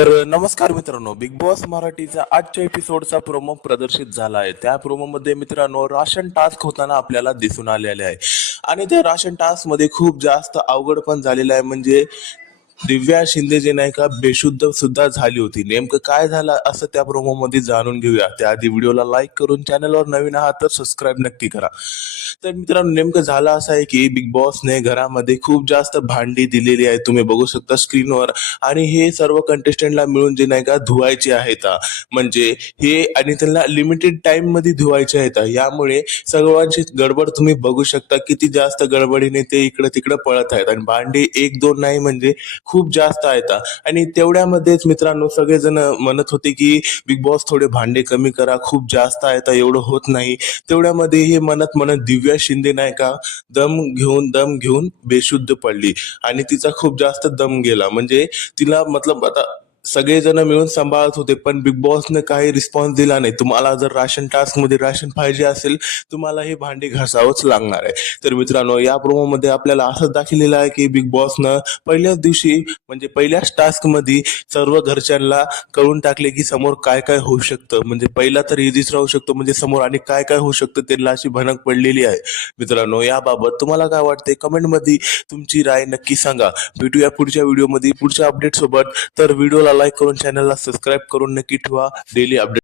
तर नमस्कार मित्रांनो, बिग बॉस मराठीचा आजच्या एपिसोडचा प्रोमो प्रदर्शित झाला आहे. त्या प्रोमो मध्ये मित्रांनो राशन टास्क होताना आपल्याला दिसून आलेले आहे आणि त्या राशन टास्क मध्ये खूप जास्त अवघड पण झालेलं आहे. म्हणजे दिव्या शिंदे जे नाही का बेशुद्ध सुद्धा झाली होती. नेमकं काय झालं असं त्या प्रोमो मध्ये जाणून घेऊया. त्याआधी व्हिडिओला लाईक करून चॅनलवर नवीन आहात तर सबस्क्राईब नक्की करा. तर मित्रांनो नेमकं झालं असं आहे की बिग बॉसने घरामध्ये खूप जास्त भांडी दिलेली आहे, तुम्ही बघू शकता स्क्रीनवर. आणि हे सर्व कंटेस्टंटला मिळून जे नाही का धुवायचे आहेत. म्हणजे हे आणि त्यांना लिमिटेड टाइम मध्ये धुवायचे आहेत. यामुळे सर्वांची गडबड तुम्ही बघू शकता, किती जास्त गडबडीने ते इकडे तिकडे पळत आहेत आणि भांडी एक दोन नाही म्हणजे खूप जास्त आहेत. आणि तेवढ्यामध्येच मित्रांनो सगळेजण म्हणत होते की बिग बॉस थोडे भांडे कमी करा, खूप जास्त आहेत, एवढं होत नाही. तेवढ्यामध्ये हे म्हणत म्हणत दिव्या शिंदे नाही का दम घेऊन बेशुद्ध पडली आणि तिचा खूप जास्त दम गेला. म्हणजे तिला मतलब आता सगळेजण मिळून सांभाळत होते पण बिग बॉसने काही रिस्पॉन्स दिला नाही. तुम्हाला जर राशन टास्क मध्ये राशन पाहिजे असेल तुम्हाला हे भांडी घासावंच लागणार आहे. तर मित्रांनो या प्रोमो मध्ये आपल्याला असं दाखवलेलं आहे की बिग बॉसनं पहिल्याच दिवशी म्हणजे पहिल्याच टास्क मध्ये सर्व घरच्यांना कळून टाकले की समोर काय काय होऊ शकतं. म्हणजे पहिला तर इझीच राहू शकतो, म्हणजे समोर आणि काय काय होऊ शकतं त्यांना अशी भनक पडलेली आहे. मित्रांनो याबाबत तुम्हाला काय वाटते कमेंट मध्ये तुमची राय नक्की सांगा. भेटूया पुढच्या व्हिडिओमध्ये पुढच्या अपडेट सोबत. तर व्हिडिओला लाईक करून चॅनलला सबस्क्राईब करून नक्की ठेवा डेली अपडेट.